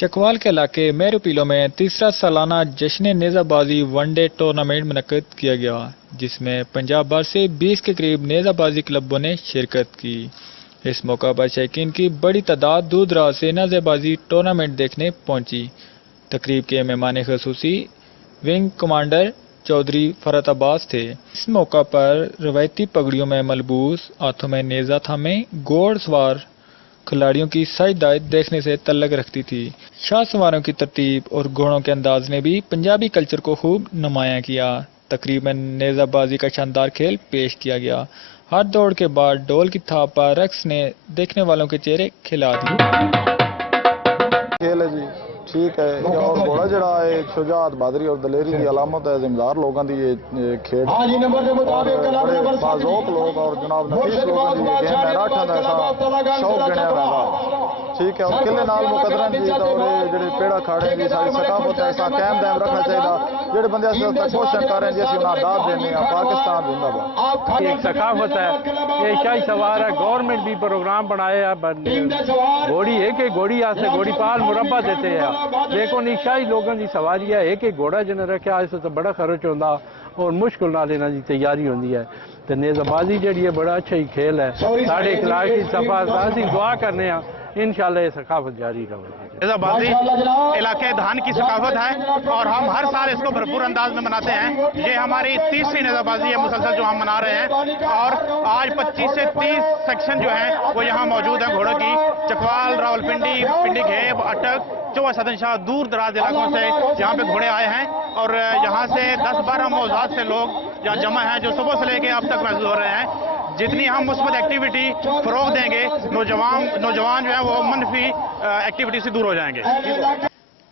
چکوال کے علاقے میروپیلو میں تیسرا سالانہ جشن نیزہ ون ڈے ٹورنامنٹ منعقد کیا گیا، جس میں پنجاب بھر سے 20 کے قریب نیزہ بازی کلبوں نے شرکت کی۔ اس موقع پر شائقین کی بڑی تعداد دور دراز سے نیزہ بازی ٹورنامنٹ دیکھنے پہنچی۔ تقریب کے مہمان خصوصی ونگ کمانڈر چودھری فرحت عباس تھے۔ اس موقع پر روایتی پگڑیوں میں ملبوس، ہاتھوں میں نیزہ تھامے گھوڑ سوار کھلاڑیوں کی ساجدائی دیکھنے سے تعلق رکھتی تھی۔ شاہ سواروں کی ترتیب اور گھوڑوں کے انداز نے بھی پنجابی کلچر کو خوب نمایاں کیا۔ تقریب میں نیزہ بازی کا شاندار کھیل پیش کیا گیا۔ ہر دوڑ کے بعد ڈول کی تھاپ پر رقص نے دیکھنے والوں کے چہرے کھلا دیے۔ کھیل ہے جی، ٹھیک ہے، اور گھوڑا جڑا ہے شجاعت بہادری اور دلیری کی علامت ہے۔ ذمہ لوگوں کی یہ کھیل بڑے باذوق لوگ اور جناب نفیس لوگوں کی یہ گیم ہے، راٹھاں دا ایسا شوق گنیا رہا، ٹھیک ہے، اور کلے نال مقدرن جی اور جڑے پیڑا کھاڑے دی ساری ثقافت ہے ایسا قائم دائم رکھنا چاہیے۔ جڑے بندے اس وقت کوشش کر رہے ہیں جی اسی انہاں داد دینے ہیں، پاکستان زندہ باد۔ ایک ثقافت ہے، یہ شاہی سوار ہے، گورنمنٹ بھی پروگرام بنائے ہیں، گھوڑی ایک ایک گھوڑی آسے گھوڑی پال مربع دیتے ہیں، لیکن یہ شاہی لوگوں کی سواری ہے، ایک ایک گھوڑا جنہیں رکھا اس سے بڑا خرچ ہوتا اور مشکل نال انہاں دی تیاری ہوندی ہے۔ تو نیزہ بازی جڑی ہے بڑا اچھا ہی کھیل ہے، ساڑھے اخلاق کی صفحہ اسی دعا کرنے ہیں انشاءاللہ یہ ثقافت جاری رہے۔ نیزہ بازی علاقے دھان کی ثقافت ہے اور ہم ہر سال اس کو بھرپور انداز میں مناتے ہیں۔ یہ ہماری 30ری نیزہ بازی ہے مسلسل جو ہم منا رہے ہیں، اور آج 25 سے 30 سیکشن جو ہیں وہ یہاں موجود ہیں گھوڑوں کی۔ چکوال، راولپنڈی، پنڈی گھیب، اٹک، چوہ سدن شاہ، دور دراز علاقوں سے یہاں پہ گھوڑے آئے ہیں، اور یہاں سے 10-12 موضوعات سے لوگ یہاں جمع ہیں جو صبح سے لے کے اب تک محسوس ہو رہے ہیں۔ جتنی ہم مثبت ایکٹیویٹی فروغ دیں گے، نوجوان جو ہیں وہ منفی ایکٹیویٹی سے دور ہو جائیں گے۔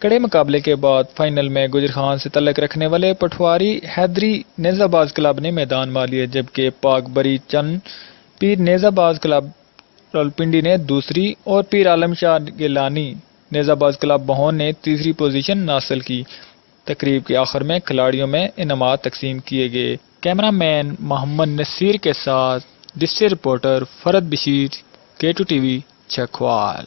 کڑے مقابلے کے بعد فائنل میں گجر خان سے تعلق رکھنے والے پٹواری حیدری نیزہ باز کلب نے میدان مار لیا، جبکہ پاک بری چند پیر نیزہ باز کلب راولپنڈی نے دوسری اور پیر عالم شاہ گیلانی نیزہ باز کلب بہون نے تیسری پوزیشن حاصل کی۔ تقریب کے آخر میں کھلاڑیوں میں انعامات تقسیم کیے گئے۔ کیمرہ مین محمد نصیر کے ساتھ ڈسٹرکٹ رپورٹر فرد بشیر، K2 TV، چکوال۔